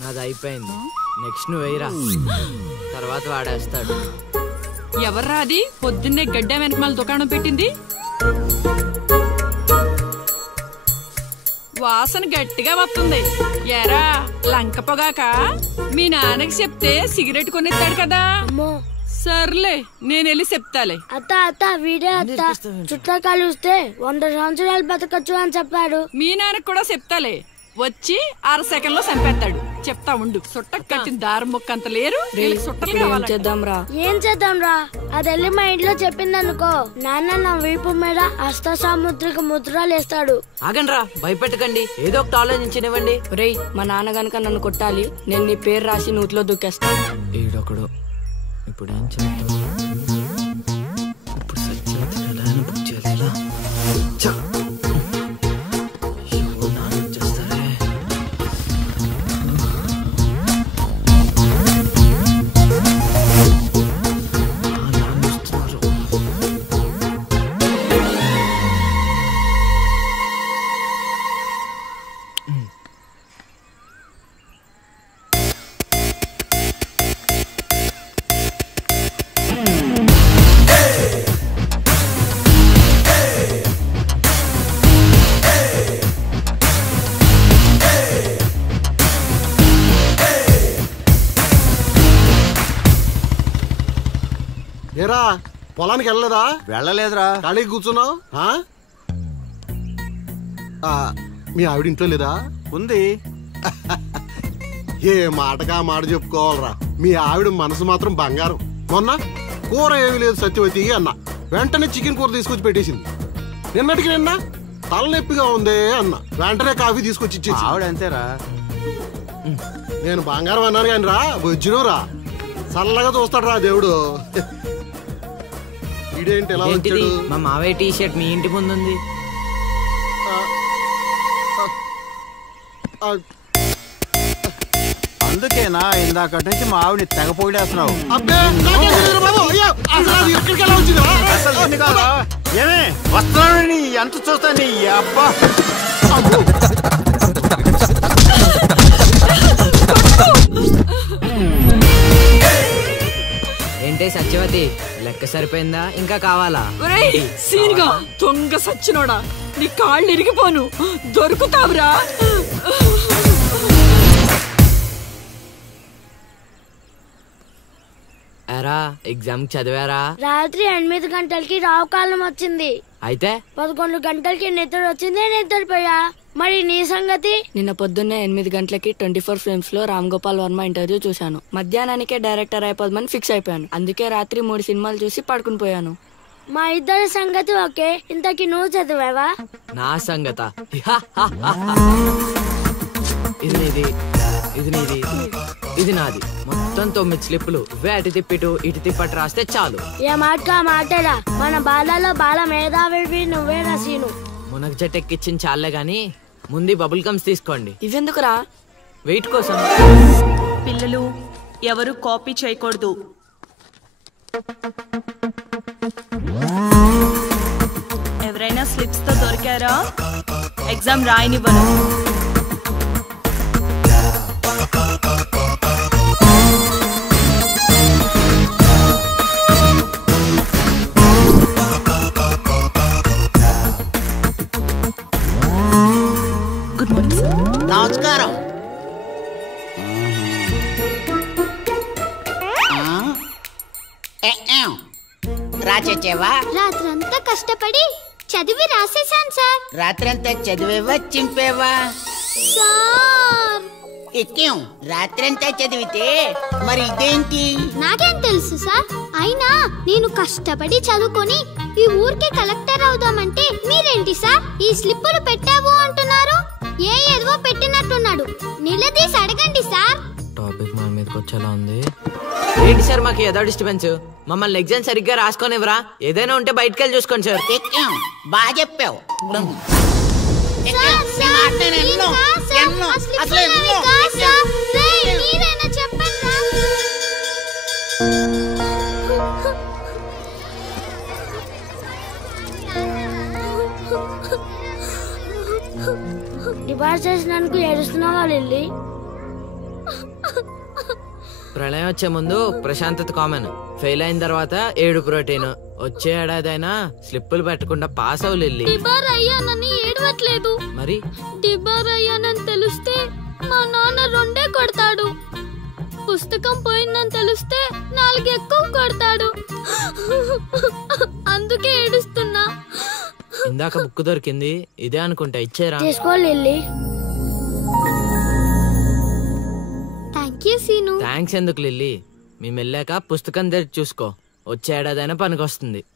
నాది అయిపోయింది. నెక్స్ట్ నువ్వు వేయరా, తర్వాత వాడేస్తాడు. ఎవర్రా అది పొద్దున్నే గడ్డ వెనకమాల దుకాణం పెట్టింది? వాసన గట్టిగా వస్తుంది. ఎరా లంక పొగాక? మీ నాన్నకి చెప్తే సిగరెట్ కొనిస్తాడు కదా. సర్లే నేను వెళ్ళి చెప్తాలే. అత్త వీడే అత్త చుట్టూ కలిస్తే 100 సంవత్సరాలు బతకచ్చు అని చెప్పాడు. మీ నాన్నకి కూడా చెప్తాలే, వచ్చి 6 సెకండ్లో చంపేస్తాడు. చెప్తా ఉండు. సుట్ట కట్టిన దారం ముక్క అంత లేరు. ఏం చేద్దాంరా? అది వెళ్ళి మా ఇంట్లో చెప్పింది అనుకో, నాన్న నా వీపు మీద హస్త సాముద్రిక ముద్రలు వేస్తాడు. ఆగండ్రా, భయపెట్టకండి, ఏదో ఒకటి ఆలోచించనివ్వండి. రేయ్, మా నాన్న గనక నన్ను కొట్టాలి, నేను నీ పేరు రాసి నూతిలో దూకేస్తాను. ఈడొకడు. ఇప్పుడు ఏం చేద్దాం? ఇప్పుడు సత్యవతి ఎలా బుక్ చేయాలి? ఏరా పొలానికి వెళ్ళలేదా? వెళ్ళలేదురా. ఖాళీకి కూర్చున్నావు? మీ ఆవిడ ఇంట్లో లేదా? ఉంది. ఏ మాటగా మాట చెప్పుకోవాలరా, మీ ఆవిడ మనసు మాత్రం బంగారం. మొన్న కూర ఏమి లేదు సత్యవతి అన్న, వెంటనే చికెన్ కూర తీసుకొచ్చి పెట్టేసింది. నిన్నటికి నిన్న తలనొప్పిగా ఉంది అన్న, వెంటనే కాఫీ తీసుకొచ్చి ఇచ్చేసి. ఆవిడ అంతేరా. నేను బంగారం అన్నాను కానీ రా వచ్చినవురా, చల్లగా చూస్తాడు రా దేవుడు. ఇదేంటి ఎలా వచ్చాడు? మా మావయ్య టీ షర్ట్ మీ ఇంటి ముందు ఉంది. అందుకేనా ఇందాకటి నుంచి మా ఆవిడని తెగ పోయిడేస్తున్నావు? ఏమే వస్తున్నాను, ఎంత చూస్తాను అబ్బా. ఏంటే సత్యవతి, లెక్క సరిపోయిందా? ఇంకా కావాలా? సీన్గా దొంగ సచ్చినోడా, నీ కాళ్ళు ఇరిగిపోను, దొరుకుతావురా. ఎరా ఎగ్జామ్ చదివారా? రాత్రి 8 గంటలకి రావు కాలం వచ్చింది. అయితే 11 గంటలకి నిద్ర వచ్చింది, నిద్రపోయా. మరి నీ సంగతి? నిన్న పొద్దున్నే 8 గంటలకి 24 ఫ్రేమ్స్ లో రామ్ గోపాల్ వర్మ ఇంటర్వ్యూ చూశాను. మధ్యాహ్నానికే డైరెక్టర్ అయిపోదామని ఫిక్స్ అయిపోయాను. అందుకే రాత్రి 3 సినిమాలు చూసి పడుకుని పోయాను. మా ఇద్దరి సంగతి ఓకే. ఇంతకీ నువ్వు చదివావా? నా సంగత ఇది నీది, ఇది నీది, ఇది నాది. మొత్తం 9 స్లిప్పులు. ఇవే అటు తిప్పిటు ఇటు తిప్పటి రాస్తే చాలు. ఏ మాట మాటలా, మన బాలలో బాల మేధావి నువ్వే రసీను. మునగ చెట్టు ఎక్కిచ్చిన చాలే గాని ముందు బబుల్ గమ్స్ తీసుకోండి. ఇవెందుకురా? వెయిట్ కోసం. పిల్లలు ఎవరు కాపీ చేయకూడదు. ఎవరైనా స్లిప్స్ తో దొరికారా? ఎగ్జామ్ రాయనివ్వను. నమస్కారం. రాచేవా? రాత్రంతా కష్టపడి చదివి రాసేసాను సార్. రాత్రంతా చదివేవా చింపేవా? సార్ ఎక్కేం రాత్రంతా చదివితే మరి ఇదేంటి? నాకేం తెలుసు సార్. అయినా నేను కష్టపడి చదువుకొని ఈ ఊరికి కలెక్టర్ అవుదామంటే మీరేంటి సార్ ఈ స్లిప్పులు పెట్టావు అంటున్నారు? ఏ ఏదో పెట్టినట్టున్నాడు. నిలదీసి అడగండి సార్. టాపిక్ మన మీదకి వచ్చేలా ఉంది. ఏంటి సార్ మాకు ఏదో డిస్టర్బెన్స్? మమ్మల్ని ఎగ్జామ్ సరిగ్గా రాసుకొనివ్వరా? ఏదైనా ఉంటే బయటకు వెళ్ళి చూసుకోండి సార్. ఎక్కేం బాగా చెప్పావు. డిపాజిట్ చేసినందుకు ఏడుస్తున్నావా లిల్లీ? ప్రళయం వచ్చే ముందు ప్రశాంతత కామన్. ఫెయిల్ అయిన తర్వాత ఏడు ప్రోటీన్. వచ్చే ఏడాదైనా స్లిప్పులు పెట్టకుండా పాస్ అవ్వు లిల్లీ. డిబార్ అయ్యానని ఏడవట్లేదు. మరి డిబార్ అయ్యానని తెలిస్తే మా నాన్న 2 కొడతాడు. పుస్తకం పోయిందని తెలిస్తే 4 ఎక్కువ కొడతాడు. అందుకే ఏడుస్తున్నా. ఇందాక బుక్ దొరికింది, ఇదే అనుకుంటా. ఇచ్చేరా? తీసుకో Lily. Thank you Seenu. Thanks ఎందుకు లిల్లీ? మేము వెళ్ళాక పుస్తకం తెరిచి చూసుకో. వచ్చే ఏడాదైనా పనికొస్తుంది.